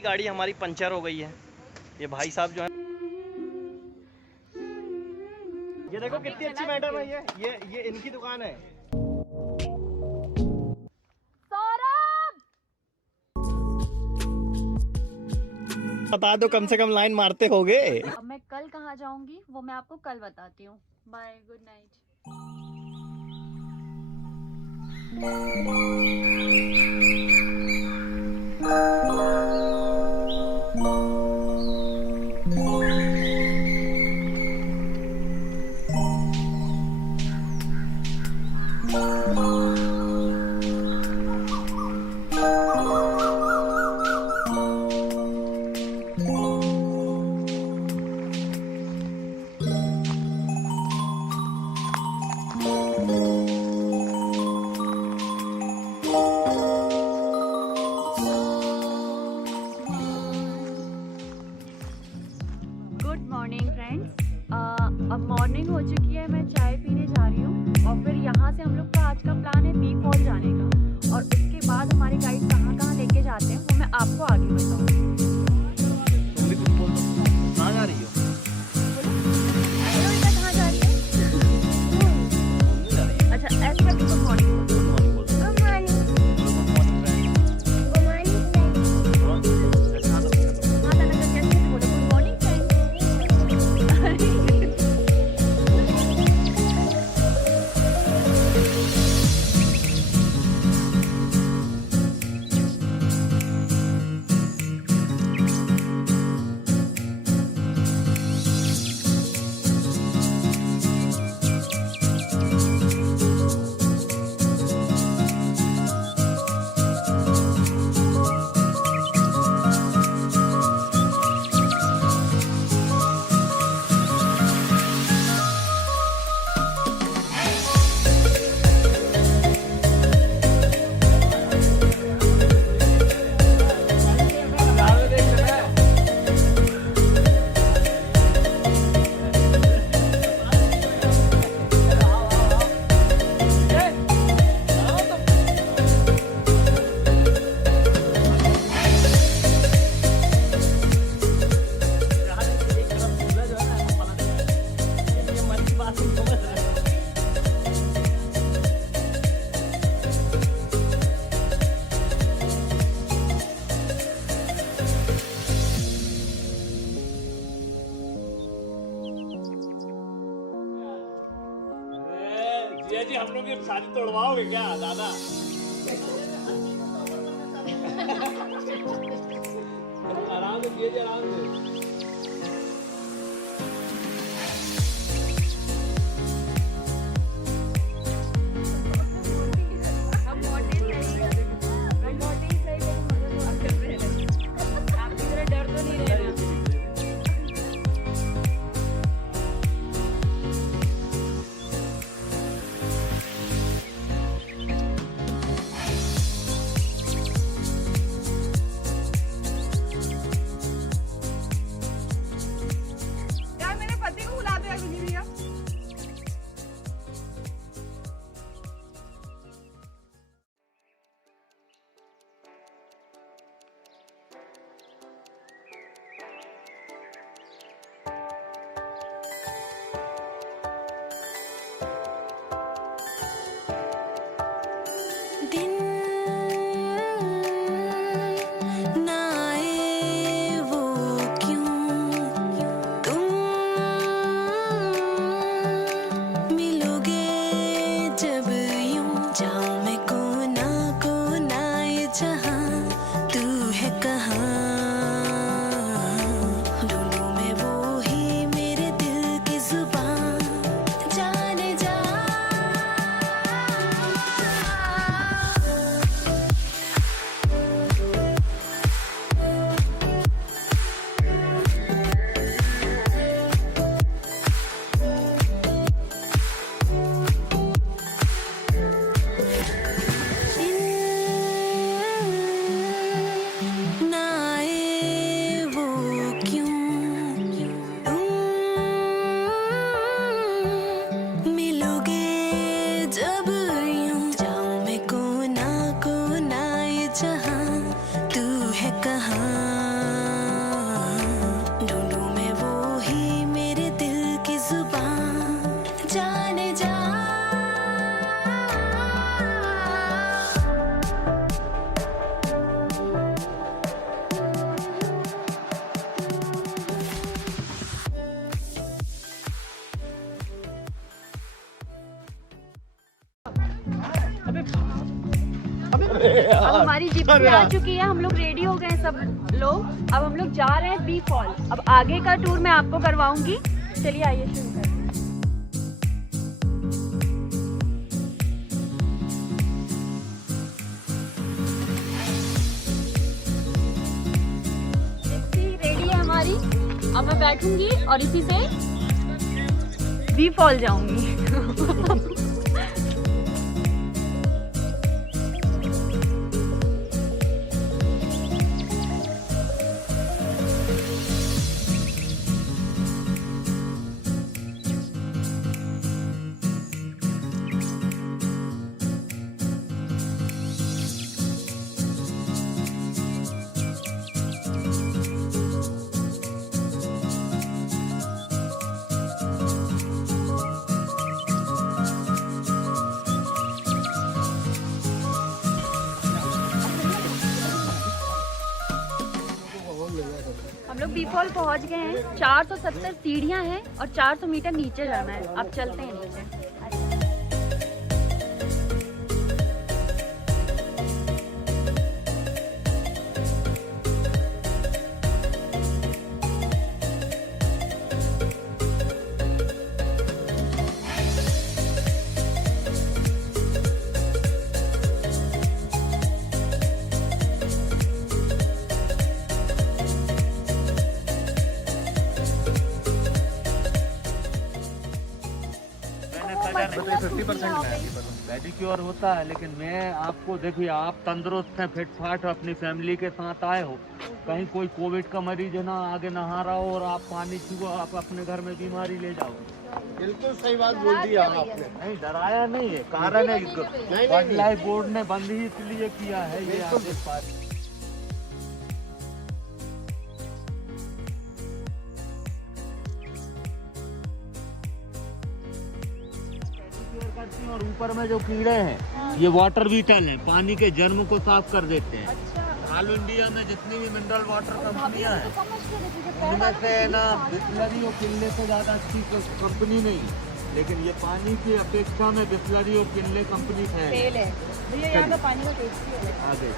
गाड़ी हमारी पंचर हो गई है। ये भाई साहब जो है, ये देखो कितनी अच्छी मैडम है। ये इनकी दुकान है। बता दो, कम से कम लाइन मारते होगे। अब मैं कल कहाँ जाऊंगी वो मैं आपको कल बताती हूँ। Bye, good night. Good morning friends. अब मॉर्निंग हो चुकी है, मैं चाय पीने जा रही हूँ और फिर यहाँ से हम लोग का आज का प्लान है बी फॉल जाने का। और उसके बाद हमारे गाइड कहाँ कहाँ लेके जाते हैं वो मैं आपको आगे बताऊँगी। तुम भी कुछ बोल दो, कहाँ जा रही हो? कहाँ जा रही है? अच्छा, ऐसा गुड मॉर्निंग। जी हम लोग की शादी तोड़वाओगे क्या दादा? आराम से कीजिए, आराम से। अब हमारी जीप भी आ चुकी है, हम लोग रेडी हो गए सब लोग। अब हम लोग जा रहे हैं बी फॉल। अब आगे का टूर मैं आपको करवाऊंगी। चलिए आइए शुरू करते हैं। रेडी है हमारी। अब मैं बैठूंगी और इसी से बी फॉल जाऊंगी। हम लोग बी फॉल पहुंच गए हैं। 470 सीढ़ियां हैं और 400 मीटर नीचे जाना है। अब चलते हैं नीचे। पेडिक्योर होता है, लेकिन मैं आपको देखिए, आप तंदुरुस्त हैं, फिट फाट अपनी फैमिली के साथ आए हो, कहीं कोई कोविड का मरीज है ना आगे नहा रहा हो और आप पानी छुओ, आप अपने घर में बीमारी ले जाओ। बिल्कुल सही बात बोल दी आपने। नहीं, डराया नहीं है, कारण है वाइल्ड लाइफ बोर्ड ने बंद ही इसलिए किया है ये आदेश पास। और ऊपर में जो कीड़े हैं ये वाटर बीटल हैं, पानी के जर्म को साफ कर देते हैं। ऑल इंडिया में जितनी भी मिनरल वाटर कंपनियां हैं उनमें से ना बिस्लरी और किले से ज़्यादा अच्छी कंपनी नहीं, लेकिन ये पानी की अपेक्षा में बिस्लरी और किले कंपनी है। भैया यहाँ का पानी का टेस्ट है। आगे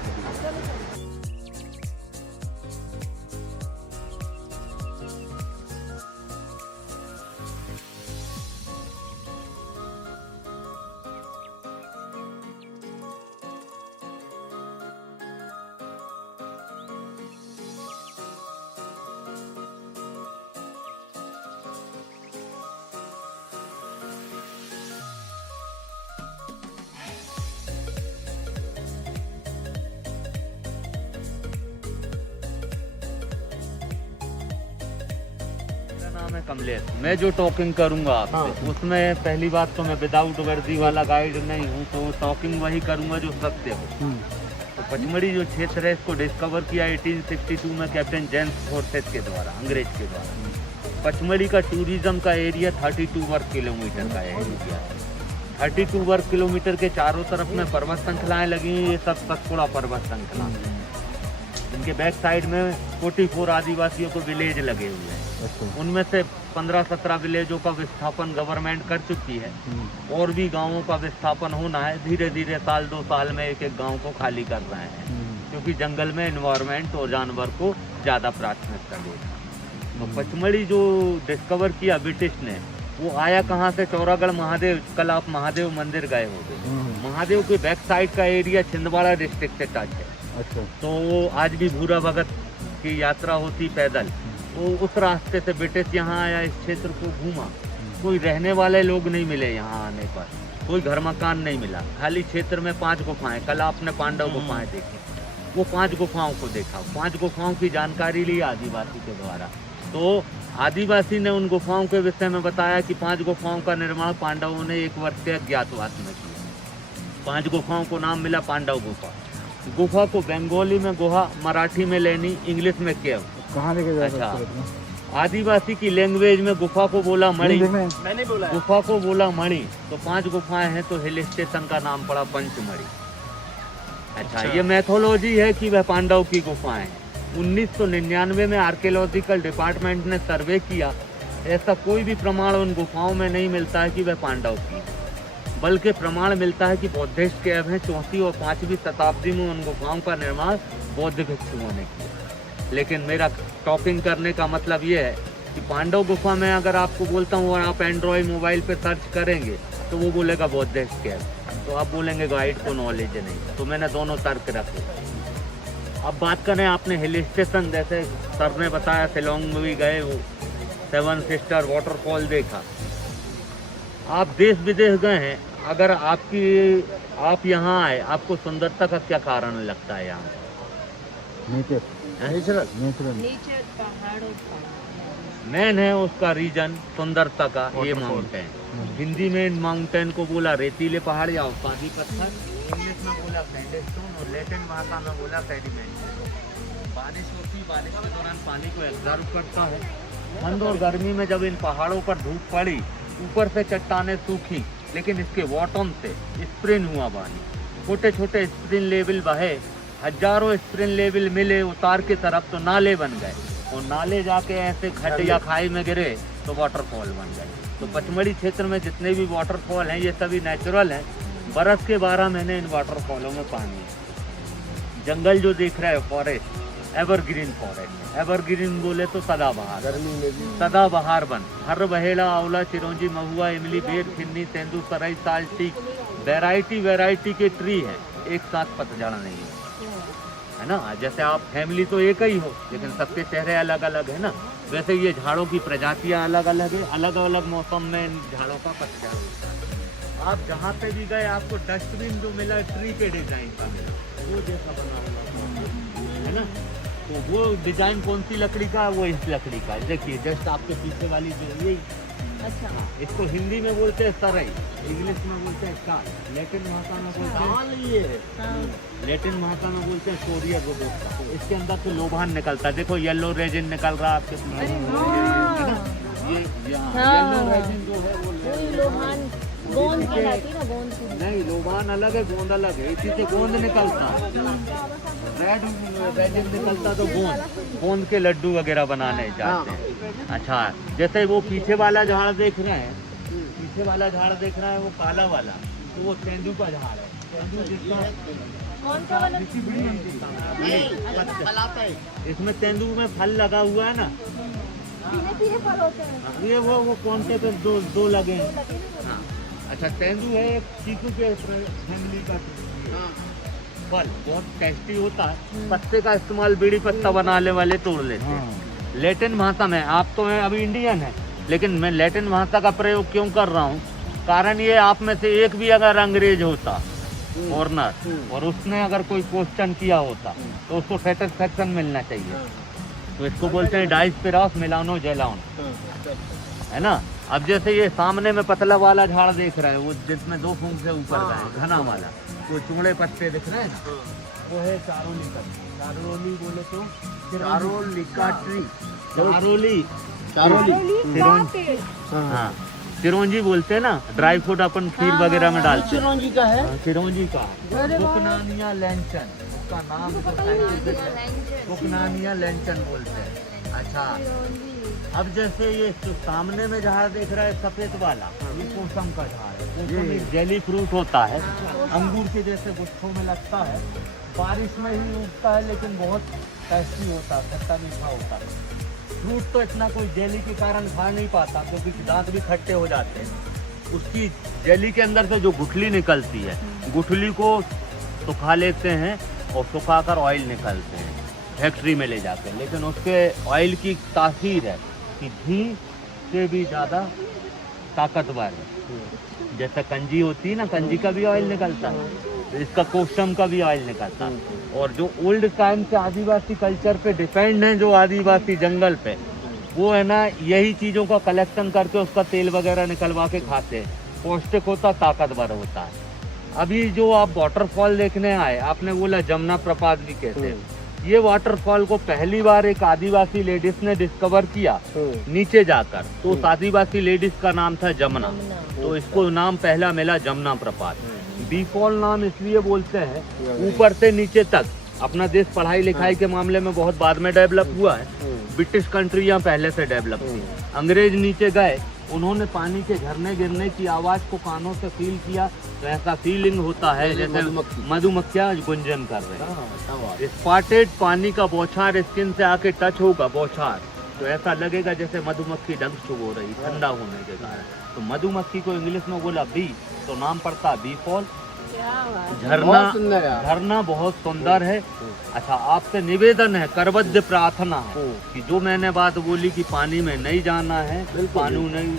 मैं कमलेश, मैं जो टॉकिंग करूंगा आपसे उसमें पहली बात तो मैं विदाउट वर्दी वाला गाइड नहीं हूँ, तो टॉकिंग वही करूंगा जो सत्य हो। तो पचमढ़ी जो क्षेत्र है इसको डिस्कवर किया 1862 में कैप्टन जेम्स फॉर्सेट के द्वारा, अंग्रेज के द्वारा। पचमढ़ी का टूरिज्म का एरिया 32 वर्ग किलोमीटर का एरिया है। 32 वर्ग किलोमीटर के चारों तरफ में पर्वत श्रृंखलाएं लगी हैं। ये सब सतपुड़ा पर्वत श्रृंखला, इनके बैक साइड में 44 आदिवासियों को विलेज लगे हुए हैं। उनमें से 15-17 विलेजों का विस्थापन गवर्नमेंट कर चुकी है, और भी गांवों का विस्थापन होना है। धीरे धीरे साल 2 साल में एक एक गांव को खाली कर रहे हैं, क्योंकि जंगल में एनवायरनमेंट और जानवर को ज़्यादा प्राथमिकता देना। तो पचमढ़ी जो डिस्कवर किया ब्रिटिश ने, वो आया कहाँ से? चौरागढ़ महादेव। कल आप महादेव मंदिर गए होंगे, महादेव के बैक साइड का एरिया छिंदवाड़ा डिस्ट्रिक्ट से टच है। अच्छा। तो आज भी भूरा भगत की यात्रा होती पैदल, तो उस रास्ते से ब्रिटिश यहाँ आया, इस क्षेत्र को घूमा। कोई रहने वाले लोग नहीं मिले यहाँ आने पर, कोई घर मकान नहीं मिला, खाली क्षेत्र में 5 गुफाएं। कल आपने पांडव गुफाएं देखी, वो 5 गुफाओं को देखा। 5 गुफाओं की जानकारी ली आदिवासी के द्वारा। तो आदिवासी ने उन गुफाओं के विषय में बताया कि 5 गुफाओं का निर्माण पांडवों ने 1 वर्ष के अज्ञातवास में किया। 5 गुफाओं को नाम मिला पांडव गुफा। गुफा को बंगाली में गुहा, मराठी में लेनी, इंग्लिश में केव। कहाँ लेके जा? अच्छा, आदिवासी की लैंग्वेज में गुफा को बोला मणि, मैंने बोला गुफा को बोला मणि। तो 5 गुफाएं हैं, तो हिल स्टेशन का नाम पड़ा पंचमढ़ी। अच्छा, ये मैथोलॉजी है कि वह पांडव की गुफाएं हैं। 1999 में आर्कियोलॉजिकल डिपार्टमेंट ने सर्वे किया, ऐसा कोई भी प्रमाण उन गुफाओं में नहीं मिलता है कि वह पांडव की। बल्कि प्रमाण मिलता है कि बौद्धिस्ट कैव हैं 4वीं और 5वीं शताब्दी में उन गुफाओं का निर्माण बौद्ध भिक्षुओं ने किया। लेकिन मेरा टॉकिंग करने का मतलब ये है कि पांडव गुफा में अगर आपको बोलता हूँ और आप एंड्रॉयड मोबाइल पे सर्च करेंगे तो वो बोलेगा बौद्धिस्ट कैव, तो आप बोलेंगे गाइड को नॉलेज नहीं। तो मैंने दोनों तर्क रखे। अब बात करें, आपने हिल स्टेशन जैसे सर ने बताया शिलोंग में भी गए, वो 7 सिस्टर वाटरफॉल देखा। आप देश विदेश गए हैं, अगर आप यहाँ आए, आपको सुंदरता का क्या कारण लगता है? यहाँ नेचुरल मेन है उसका रीजन सुंदरता का। ये माउंटेन, हिंदी में माउंटेन को बोला रेतीले पहाड़ या अवसादी पत्थर, इंग्लिश में बोला सैंडस्टोन और लैटिन भाषा में बोला सेडिमेंट। बारिश होती, बारिश के दौरान पानी को एब्जॉर्ब करता है। ठंड और गर्मी में जब इन पहाड़ों पर धूप पड़ी, ऊपर से चट्टानें सूखी, लेकिन इसके बॉटम से स्प्रिंग हुआ पानी। छोटे छोटे स्प्रिंग लेवल बहे, हजारों स्प्रिंग लेवल मिले उतार की तरफ तो नाले बन गए, और नाले जाके ऐसे खड्ड या खाई में गिरे तो वाटरफॉल बन गए। तो पचमढ़ी क्षेत्र में जितने भी वाटरफॉल हैं ये सभी नेचुरल हैं। बरस के 12 महीने इन वाटरफॉलों में पानी है। जंगल जो देख रहे हैं फॉरेस्ट, एवरग्रीन फॉरेस्ट। एवरग्रीन बोले तो सदाबहार, गर्मी में भी सदाबहार वन, हर बहेड़ा, आंवला, चिरौंजी, महुआ, इमली, बेर, खिन्नी, तेंदू, सरई, साल, टीक, वैरायटी के ट्री है, एक साथ पतझड़ नहीं है ना। जैसे आप फैमिली तो एक ही हो, लेकिन सबके चेहरे अलग अलग है ना, वैसे ये झाड़ों की प्रजातियां अलग अलग है। अलग अलग मौसम में इन झाड़ों का पतझड़ होता है। आप जहाँ पे भी गए आपको डस्टबिन जो मिला ट्री के डिजाइन का मिला, वो जैसा बना हुआ है ना। तो वो डिजाइन कौन सी लकड़ी का है? वो इस लकड़ी का है। देखिए जस्ट आपके पीछे वाली जो ये, अच्छा, इसको हिंदी में बोलते हैं सरई, इंग्लिश में बोलते हैं स्टार, लैटिन भाषा में बोलते हैं लैटिन भाषा में बोलते हैं सोरिया रोबोस्टा। इसके अंदर से लोबान निकलता है। देखो येलो रेजिन निकल रहा है आपके पीछे, ये येलो रेजिन जो है वो लोबान, गोंद कहलाती है ना, गोंद नहीं, लोबान अलग है, गोंद अलग है। इसी से गोंद निकलता है, रेड रेजिन निकलता तो गोंद के लड्डू वगैरह बनाने जाते हैं। अच्छा, जैसे वो पीछे वाला झाड़ देख रहे हैं, पीछे वाला झाड़ देख रहे हैं वो काला वाला, तो वो तेंदू का झाड़ है। तेंदू जिसका कौन सा वाला? इसमें तेंदू में फल लगा हुआ है ना, पीले फल होते हैं। ये वो कौन से पे दो लगे हैं। हाँ, अच्छा, तेंदू है एक चीकू के फैमिली का फल, बहुत टेस्टी होता है। पत्ते का इस्तेमाल बीड़ी पत्ता बनाने वाले तोड़ लेते हैं। लैटिन भाषा में, आप तो अभी इंडियन है, लेकिन मैं लैटिन भाषा का प्रयोग क्यों कर रहा हूँ, कारण ये आप में से एक भी अगर अंग्रेज होता फॉरनर और उसने अगर कोई क्वेश्चन किया होता तो उसको सेटिस्फेक्शन मिलना चाहिए। तो इसको बोलते हैं डाइस्पेरास मिलानो जेलाउन, है ना। अब जैसे ये सामने में पतला वाला झाड़ देख रहे हैं, वो जिसमें 2 फूंक से ऊपर गए, घना वाला, वो चूड़े पत्ते दिख रहे हैं ना, वो है चारोली का। चारोली बोले तो चारोली का ट्री, चारोली, हाँ, चिरौंजी बोलते हैं ना, ड्राई फ्रूट अपन खीर वगैरह में डालते हैं। चिरौंजी का है, चिरौंजी का। बुकनानिया लेंचन, उसका नाम बुकनानिया लेंचन बोलते हैं। अच्छा, अब जैसे ये जो सामने में झाड़ देख रहा है सफेद वाला, ये कोसम का झाड़ है। कोसम एक जेली फ्रूट होता है, अंगूर के जैसे गुच्छों में लगता है, बारिश में ही उगता है, लेकिन बहुत टेस्टी होता है, खट्टा मीठा होता है। फ्रूट तो इतना कोई जेली के कारण खा नहीं पाता, क्योंकि दांत भी खट्टे हो जाते हैं। उसकी जेली के अंदर से जो गुठली निकलती है, गुठली को सुखा लेते हैं और सुखाकर ऑयल निकलते हैं फैक्ट्री में ले जाते हैं। लेकिन उसके ऑयल की तासीर है कि घी से भी ज़्यादा ताकतवर है। जैसे कंजी होती है ना, कंजी का भी ऑयल निकलता है, इसका कोसम का भी ऑयल निकलता है। और जो ओल्ड टाइम से आदिवासी कल्चर पे डिपेंड है, जो आदिवासी जंगल पे, वो है ना यही चीज़ों का कलेक्शन करके उसका तेल वगैरह निकलवा के खाते हैं। पौष्टिक होता, ताकतवर होता है। अभी जो आप वाटरफॉल देखने आए, आपने बोला जमुना प्रपात भी कहते हैं, ये वाटरफॉल को पहली बार एक आदिवासी लेडीज ने डिस्कवर किया नीचे जाकर। तो उस आदिवासी लेडीज का नाम था जमुना, तो इसको नाम पहला मिला जमुना प्रपात। बीफॉल नाम इसलिए बोलते हैं, ऊपर से नीचे तक अपना देश पढ़ाई लिखाई के मामले में बहुत बाद में डेवलप हुआ है। ब्रिटिश कंट्रियां पहले से डेवलप थी। अंग्रेज नीचे गए उन्होंने पानी के झरने गिरने की आवाज को कानों से फील किया, तो ऐसा फीलिंग होता है जैसे मधुमक्खियां गुंजन कर रहे हैं। स्पॉटेड पानी का बौछार स्किन से आके टच होगा बौछार, तो ऐसा लगेगा जैसे मधुमक्खी डंक चुभ हो रही ठंडा होने के कारण। तो मधुमक्खी को इंग्लिश में बोला बी, तो नाम पड़ता बी फॉल। झरना बहुत सुंदर है। अच्छा, आपसे निवेदन है, करबद्ध प्रार्थना है कि जो मैंने बात बोली कि पानी में नहीं जाना है, पानी नहीं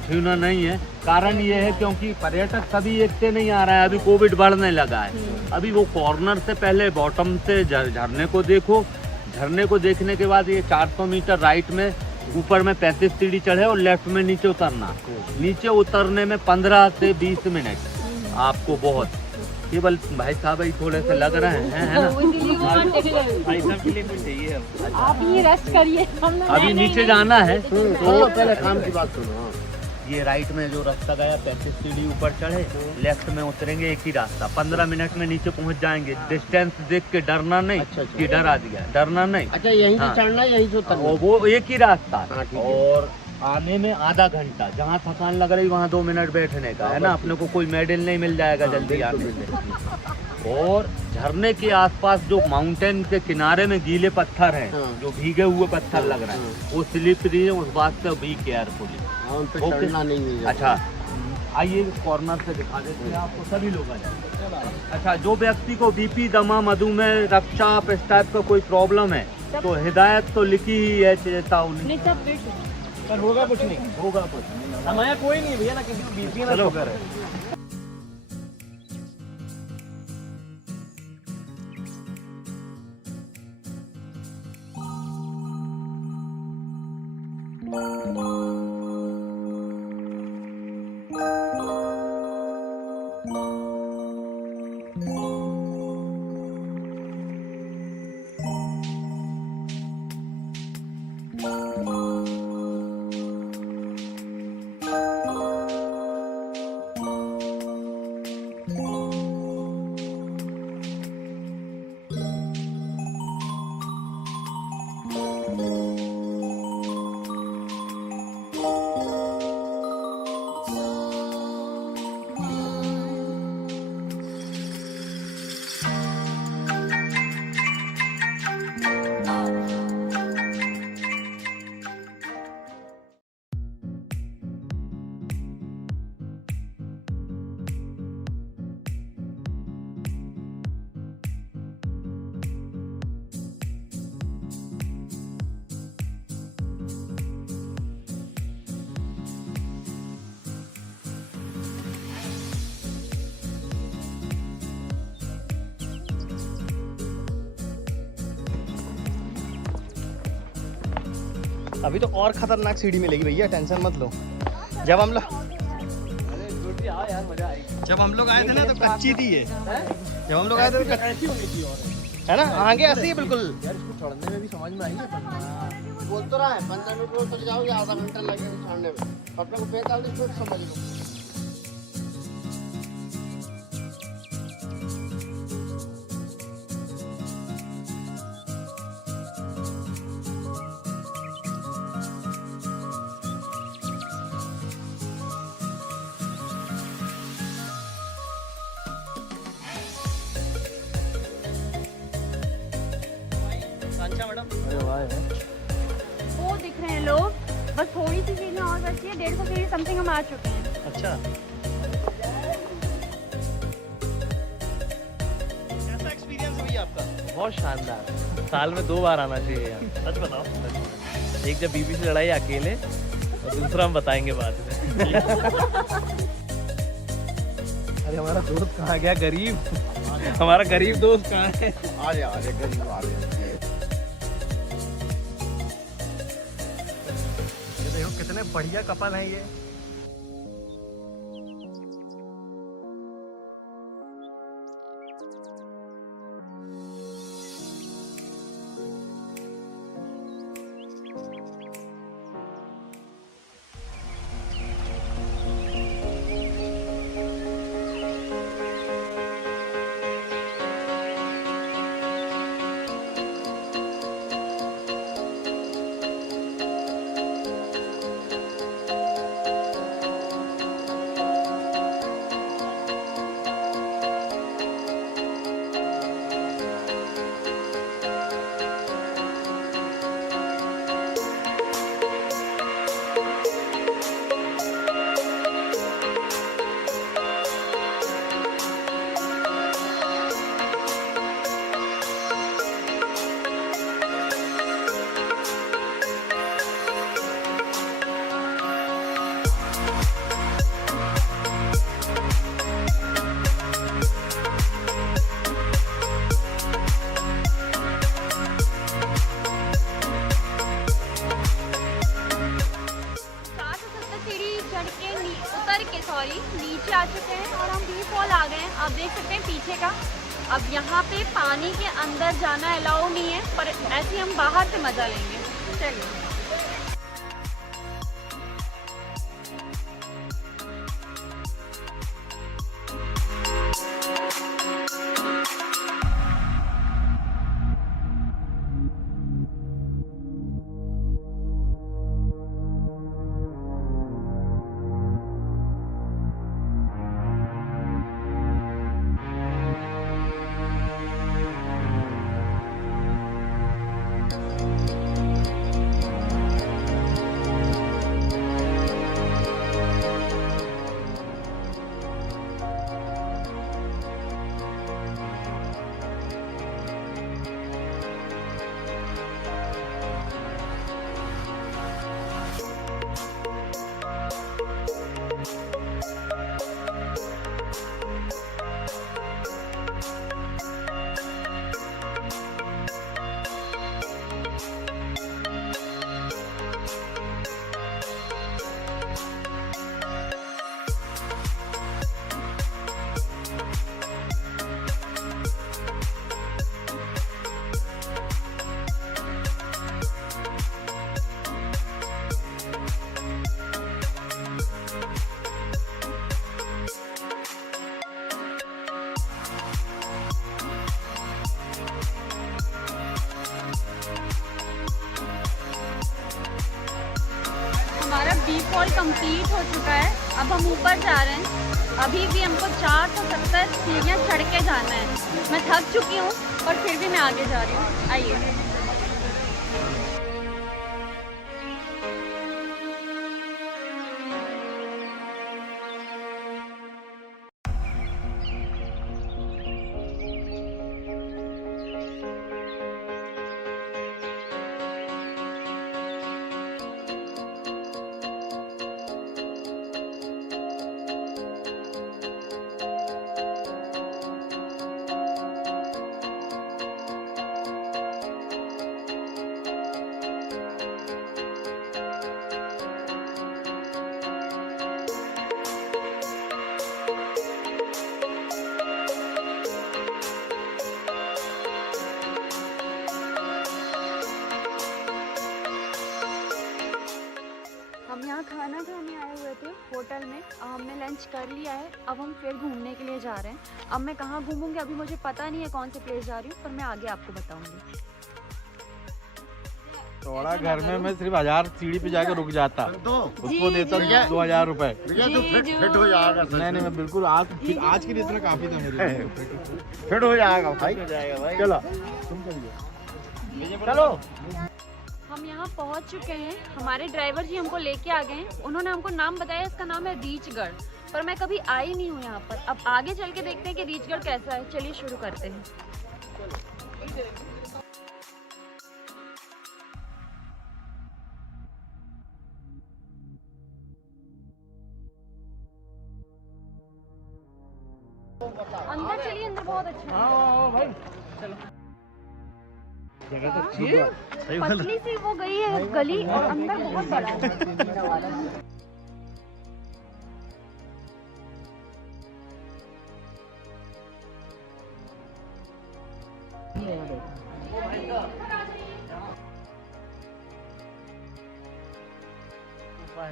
छूना नहीं है। कारण ये है क्योंकि पर्यटक सभी एक से नहीं आ रहा है, अभी कोविड बढ़ने लगा है। अभी वो कॉर्नर से पहले बॉटम से झरने को देखो, झरने को देखने के बाद ये 400 मीटर राइट में ऊपर में 35 सीढ़ी चढ़े और लेफ्ट में नीचे उतरना। नीचे उतरने में 15 से 20 मिनट आपको बहुत केवल भाई साहब ही थोड़े से लग रहे हैं, है ना? भाई साहब के लिए कुछ चाहिए आप ये रेस्ट करिए, अभी नीचे जाना है। तो पहले काम की बात सुनो। ये राइट में जो रास्ता गया 35 सीढ़ी ऊपर चढ़े, लेफ्ट में उतरेंगे एक ही रास्ता, 15 मिनट में नीचे पहुंच जाएंगे। डिस्टेंस देख के डरना नहीं कि डर आ गया, डरना नहीं। अच्छा, यहीं से चढ़ना यहीं से उतरना, वो एक ही रास्ता। और आने में आधा घंटा, जहाँ थकान लग रही वहाँ 2 मिनट बैठने का है ना, अपने को कोई मेडल नहीं मिल जाएगा जल्दी आने से। और झरने के आसपास जो माउंटेन के किनारे में गीले पत्थर हैं, जो भीगे हुए पत्थर लग रहे हैं, वो स्लिपरी है, उस बात से बी केयरफुली। अच्छा, आइए कॉर्नर से दिखा देते हैं आपको, सभी लोग आ जाएंगे। अच्छा, जो व्यक्ति को बीपी, दमा, मधुमेह, रक्तचाप, इस टाइप का कोई प्रॉब्लम है, तो हिदायत तो लिखी ही है चेतावनी, पर होगा कुछ नहीं, होगा कुछ नहीं। हमारे कोई नहीं भैया, ना किसी को बीपी ना शुगर है। अभी तो और खतरनाक सीढ़ी मिलेगी भैया, टेंशन मत लो। जब हम लोग आए थे ना तो कच्ची थी ये, जब हम लोग आए थे तो कच्ची होनी थी, और है ना, आगे ऐसे ही बिल्कुल। यार इसको चढ़ने में भी समझ में आई, बोल तो रहा है 15 मिनट रोज चल जाओगे, आधा घंटा लगेगा चढ़ने में, अपने को 45 मिनट समझ लो। वो दिख रहे हैं लोग, बस थोड़ी सी सीढ़ियाँ और बची है, 150 सीढ़ी समथिंग हम आ चुके हैं। अच्छा, कैसा एक्सपीरियंस हुई आपका? बहुत शानदार, साल में 2 बार आना चाहिए यहाँ। सच बताओ। एक जब बीबी से लड़ाई अकेले, और दूसरा हम बताएंगे बाद में। अरे हमारा दोस्त कहाँ गया, गरीब, हमारा गरीब दोस्त कहाँ है? आ रहे गरीब आ रहे। देखो कितने बढ़िया कपल हैं ये। अब देख सकते हैं पीछे का। अब यहाँ पे पानी के अंदर जाना अलाउ नहीं है, पर ऐसे हम बाहर से मजा लेंगे। चलिए। हमारा बी फॉल कंप्लीट हो चुका है। अब हम ऊपर जा रहे हैं। अभी भी हमको 470 सीढ़ियाँ चढ़ के जाना है। मैं थक चुकी हूँ और फिर भी मैं आगे जा रही हूँ। आइए। हम यहाँ खाना खाने आए हुए थे होटल में। हमने लंच कर लिया है। अब हम फिर घूमने के लिए जा रहे हैं। अब मैं कहाँ घूमूंगी अभी मुझे पता नहीं है कौन से प्लेस जा रही हूँ, पर मैं आगे आपको बताऊंगी। थोड़ा घर में मैं सिर्फ 1000 सीढ़ी पे जाकर रुक जाता, उसको देता 2000 रुपए। फिट हो जाएगा। नहीं मैं बिल्कुल आज के लिए इतना काफी था मेरे लिए। फिट हो जाएगा भाई। चलो तुम चलो। हम यहाँ पहुँच चुके हैं। हमारे ड्राइवर जी हमको लेके आ गए हैं। उन्होंने हमको नाम बताया, इसका नाम है रीचगढ़, पर मैं कभी आई नहीं हूँ यहाँ पर। अब आगे चल के देखते हैं कि रीचगढ़ कैसा है। चलिए शुरू करते हैं। अंदर चलिए, अंदर बहुत अच्छा है। भाई चलो। पतली सी वो गई है गली और अंदर बहुत बड़ा है।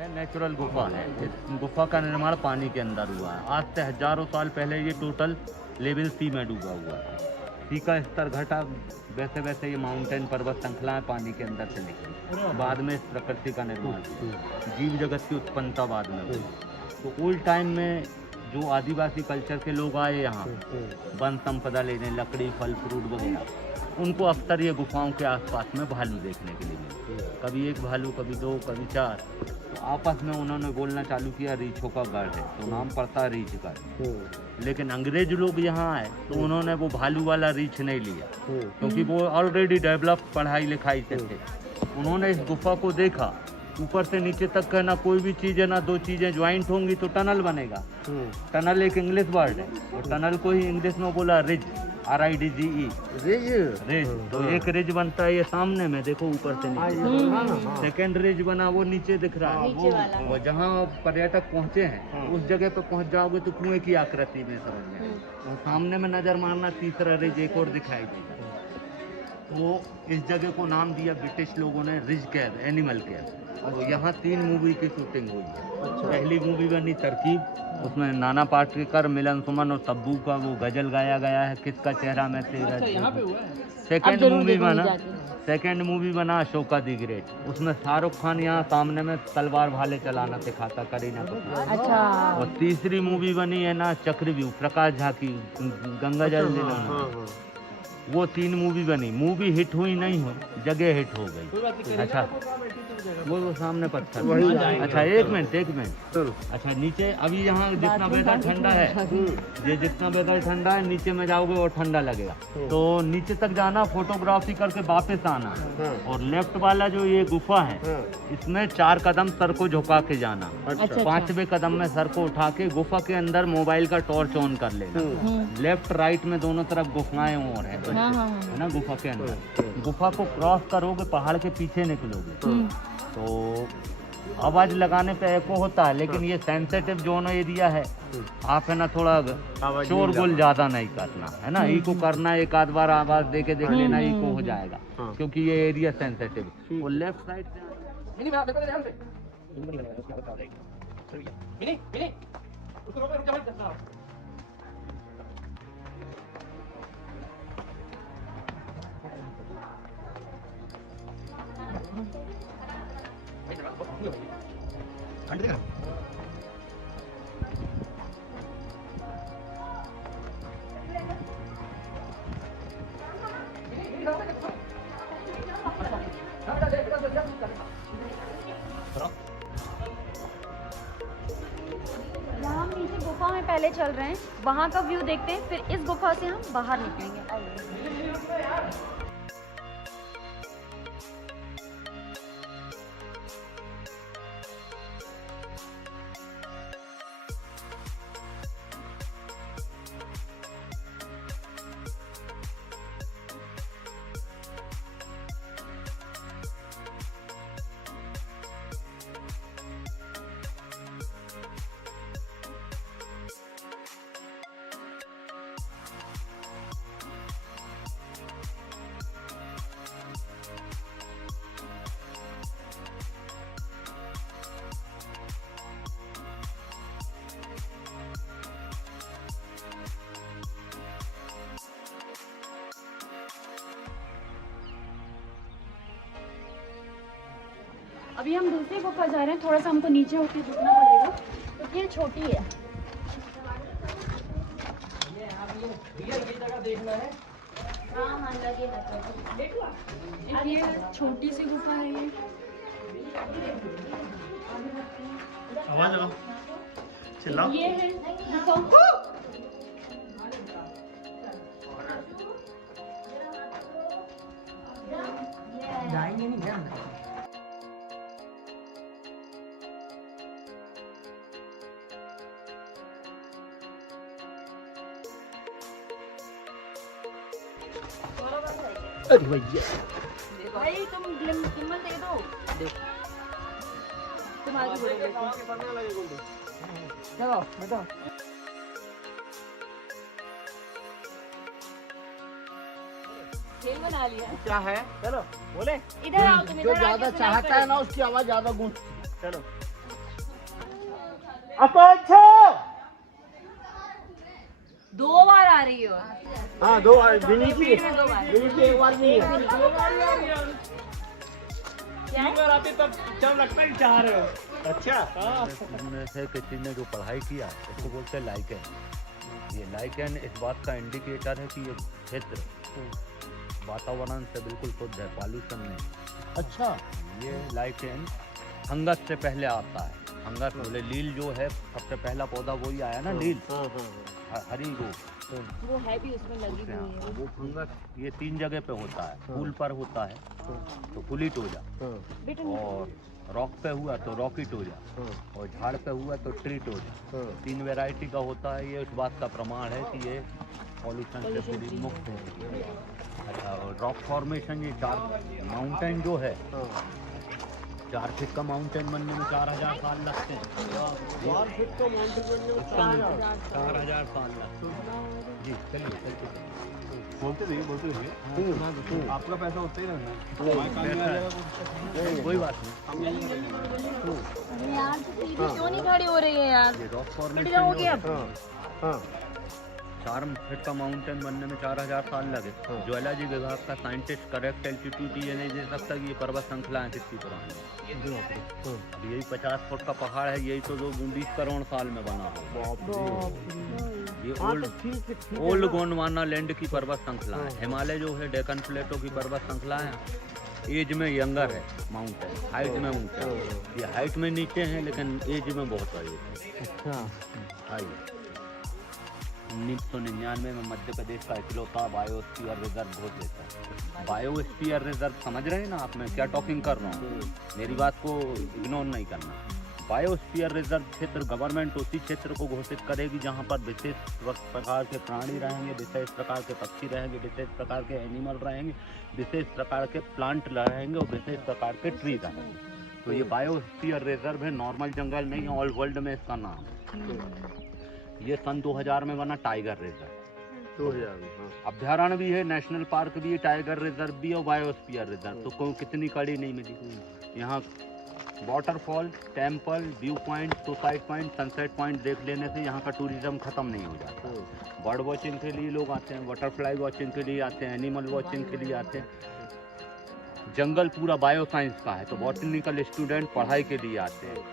नेचुरल गुफा है। इस गुफा का निर्माण पानी के अंदर हुआ है। आज से हजारों साल पहले ये टोटल लेवल सी में डूबा हुआ है। सी का स्तर घटा, वैसे वैसे ये माउंटेन पर्वत श्रृंखलाएं पानी के अंदर से निकली। बाद में इस प्रकृति का निर्माण, जीव जगत की उत्पन्नता बाद में हुई। तो ओल्ड टाइम में जो आदिवासी कल्चर के लोग आए यहाँ वन संपदा लेने, लकड़ी, फल फ्रूट वगैरह, उनको अक्सर ये गुफाओं के आसपास में भालू देखने के लिए मिले। कभी एक भालू, कभी दो, कभी चार। तो आपस में उन्होंने बोलना चालू किया रीछों का गढ़ है, तो नाम पड़ता रीछगढ़। लेकिन अंग्रेज लोग यहाँ आए तो उन्होंने वो भालू वाला रीछ नहीं लिया, क्योंकि वो ऑलरेडी डेवलप पढ़ाई लिखाई से थे। उन्होंने इस गुफा को देखा, ऊपर से नीचे तक का ना कोई भी चीज़ है ना दो चीज़ें ज्वाइंट होंगी तो टनल बनेगा। टनल एक इंग्लिश वर्ड है, और टनल को ही इंग्लिश में बोला रिज। RIDGE ridge. तो एक रिज बनता है ये सामने में, देखो ऊपर से नीचे। सेकंड रिज बना वो नीचे दिख रहा है, वो जहाँ पर्यटक पहुँचे हैं उस जगह पे पहुँच जाओगे तो कुएं की आकृति में समझ में। और सामने में नजर मारना तीसरा रिज एक और दिखाई देगा। वो इस जगह को नाम दिया ब्रिटिश लोगों ने रिज केयर, एनिमल केयर। तो यहाँ 3 मूवी की शूटिंग हुई है। पहली मूवी बनी तरकीब, उसमें नाना पाटेकर, मिलन सुमन और तब्बू का वो गजल गाया गया है, किसका चेहरा में तेरा। सेकंड मूवी बना अशोका दी ग्रेट, उसमें शाहरुख खान यहाँ सामने में तलवार भाले चलाना सिखाता करीना कपूर। अच्छा। और तीसरी मूवी बनी है ना चक्रव्यूह, प्रकाश झा की, गंगा जल दिलाना। वो 3 मूवी बनी, मूवी हिट हुई नहीं हुई, जगह हिट हो गई। अच्छा वो सामने पत्थर। अच्छा एक मिनट। अच्छा नीचे अभी यहाँ जितना वेदर ठंडा है, ये जितना वेदर ठंडा है नीचे में जाओगे और ठंडा लगेगा। तो नीचे तक जाना, फोटोग्राफी करके वापस आना। और लेफ्ट वाला जो ये गुफा है, इसमें 4 कदम सर को झुका के जाना। 5वें कदम में सर को उठा के गुफा के अंदर मोबाइल का टॉर्च ऑन कर लेना। लेफ्ट राइट में दोनों तरफ गुफाएं और है ना गुफा के अंदर। गुफा को क्रॉस करोगे पहाड़ के पीछे निकलोगे तो आवाज लगाने पे एको होता है, लेकिन ये सेंसिटिव जोन एरिया है, आप है ना थोड़ा शोरगुल ज्यादा नहीं करना है ना। इको करना, एक आध बार आवाज दे के देख लेना, इको हो जाएगा क्योंकि ये एरिया सेंसिटिव। वो लेफ्ट साइड हम नीचे गुफा में पहले चल रहे हैं, वहाँ का व्यू देखते हैं, फिर इस गुफा से हम बाहर निकलेंगे। अभी हम दूसरी गुफा जा रहे हैं, थोड़ा सा हमको नीचे होकर झुकना पड़ेगा क्योंकि ये छोटी है। ये छोटी सी गुफा है ये। आवाज लगाओ, चिल्लाओ। ये है गुफा। जाएंगे नहीं क्या? अरे भैया भाई तुम गिम्बल दे दो। तुम्हारी चलो बेटा खेल बना लिया। क्या है? चलो बोले इधर आओ तुम, जो इधर ज्यादा चाहता है ना उसकी आवाज ज्यादा गूंज। चलो अच्छा 2 बार आ रही हो। हाँ 2 बार विनी की, स्पीड में 2 बार। विनी की 1 बार नहीं है। क्या है? आते तब जब लगता ही चाह रहे हो। अच्छा इनमें से किसी ने जो पढ़ाई किया इसको बोलते हैं लाइकेन। ये लाइकेन इस बात का इंडिकेटर है कि ये क्षेत्र वातावरण से बिल्कुल शुद्ध है, पॉल्यूशन नहीं। अच्छा ये लाइकेन फंगस से पहले आता है। फंगस बोले लील जो है सबसे पहला पौधा वही आया ना, लील हरी वो वो है भी उसमें लगी हुई है। वो फंगस ये 3 जगह पे होता है। फूल पर होता है तो फूली टोजा, और रॉक पे हुआ तो रॉकी टोजा, और झाड़ पे हुआ तो ट्री टोजा। 3 वैरायटी का होता है। ये उस बात का प्रमाण है कि ये पॉल्यूशन से भी मुक्त है। अच्छा, और रॉक फॉर्मेशन ये 4 माउंटेन जो है, 4 फीट का माउंटेन बनने में 4000 साल लगते हैं। 4 फीट का माउंटेन बनने में 4000 साल लगते हैं। जी चलिए बोलते रहिए आपका पैसा होता ही रहना है। कोई बात नहीं। यार क्यों नहीं खड़ी हो रही है यार? ये रॉक पिट फॉर्मेशन जाओगी जो है, अब। हाँ 4 फीट का माउंटेन बनने में 4000 साल लगे। ज्वालॉजी विभाग का साइंटिस्ट करेक्ट एल्टीट्यूड ये नहीं दे सकता कि ये पर्वत श्रृंखलाएं कितनी पुरानी है। अब यही 50 फुट का पहाड़ है, यही तो 20 करोड़ साल में बना हो। ये ओल्ड गोंडवाना लैंड की पर्वत श्रृंखला है। हिमालय जो है डेक्कन प्लेटो की पर्वत श्रृंखला है। एज में यंगर है माउंटेन, हाइट में ऊंचा है। ये हाइट में नीचे हैं लेकिन एज में बहुत बड़ी है। अच्छा। 1999 में मध्य प्रदेश का इकलौता बायोस्फीयर रिजर्व घोषित लेता है। बायोस्फीयर रिजर्व समझ रहे हैं ना आप? मैं क्या टॉकिंग कर रहा हूँ, मेरी बात को इग्नोर नहीं करना। बायोस्फीयर रिजर्व क्षेत्र गवर्नमेंट उसी क्षेत्र को घोषित करेगी जहाँ पर विशेष प्रकार के प्राणी रहेंगे, विशेष प्रकार के पक्षी रहेंगे, विशेष प्रकार के एनिमल रहेंगे, विशेष प्रकार के प्लांट रहेंगे और विशेष प्रकार के ट्री रहेंगे। तो ये बायोस्फीयर रिजर्व है, नॉर्मल जंगल नहीं है। ऑल वर्ल्ड में इसका नाम है। ये सन 2000 में बना टाइगर रिजर्व। 2000 में, हाँ। अभ्यारण्य भी है, नेशनल पार्क भी है, टाइगर रिजर्व भी है और बायोस्फीयर रिजर्व। तो को कितनी कड़ी नहीं मिली। यहाँ waterfall, temple, view point, suicide point, sunset point देख लेने से यहाँ का टूरिज्म खत्म नहीं हो जाता। बर्ड वॉचिंग के लिए लोग आते हैं, बटरफ्लाई वॉचिंग के लिए आते हैं, एनिमल वॉचिंग के लिए आते हैं। जंगल पूरा बायो साइंस का है, तो बॉटनिकल स्टूडेंट पढ़ाई के लिए आते हैं।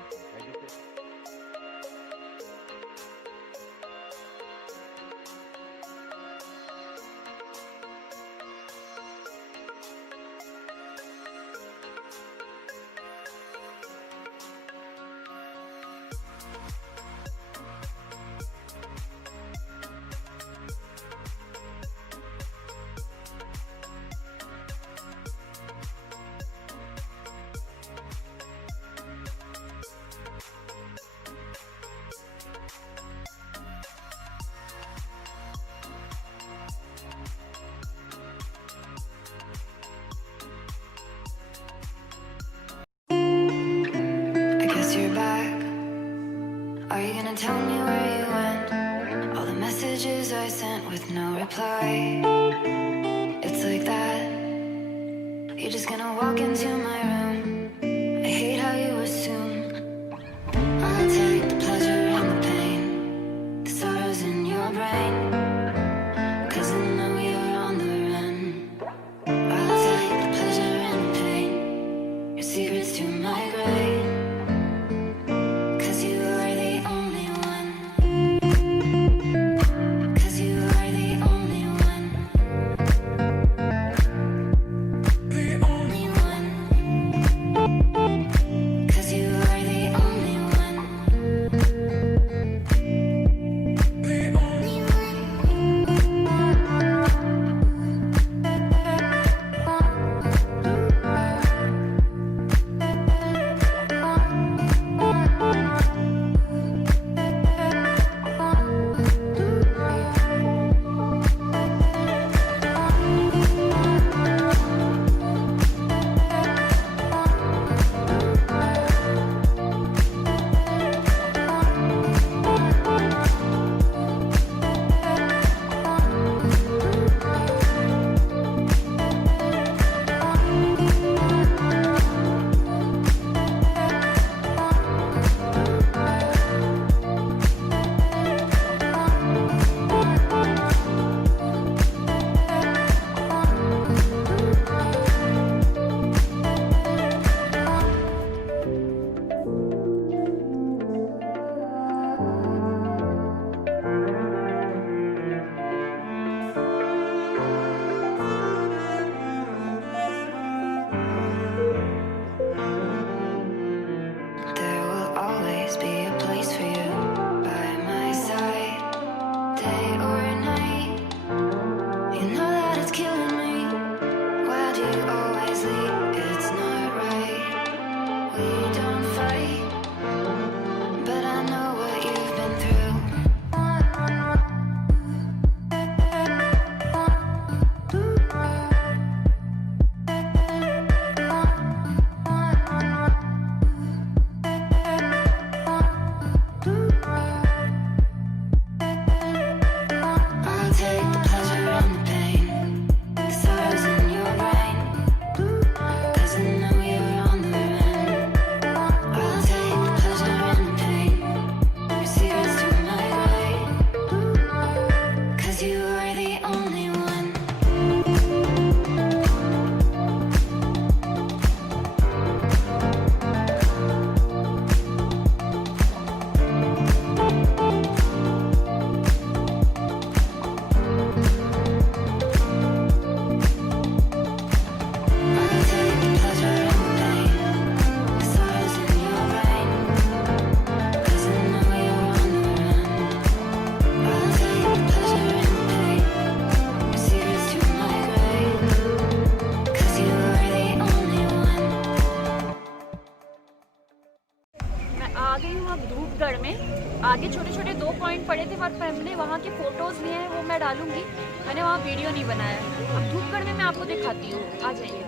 I guess you're back. Are you gonna tell me where you went? All the messages I sent with no reply. It's like that. You're just gonna walk into my room. I hate how you assume I'll take the pleasure and the pain, the sorrows in your brain, 'cause I know you're on the run. I'll take the pleasure and the pain, your secrets to my grave, 'cause you are the only one. 'Cause you are the only one. The only one. गई हूँ अब धूपगढ़ में। आगे छोटे छोटे 2 point पड़े थे पर मैंने वहाँ के फ़ोटोज़ लिए हैं, वो मैं डालूंगी। मैंने वहाँ वीडियो नहीं बनाया। अब धूपगढ़ में मैं आपको दिखाती हूँ, आ जाइए।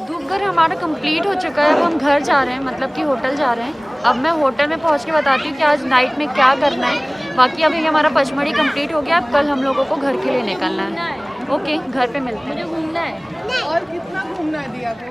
धूपगढ़ हमारा कंप्लीट हो चुका है। अब हम घर जा रहे हैं, मतलब कि होटल जा रहे हैं। अब मैं होटल में पहुंच के बताती हूँ कि आज नाइट में क्या करना है। बाकी अभी हमारा पचमढ़ी कंप्लीट हो गया। अब कल हम लोगों को घर के लिए निकलना है। ओके, घर पे मिलते हैं। मुझे घूमना है। और कितना घूमना है दिया को?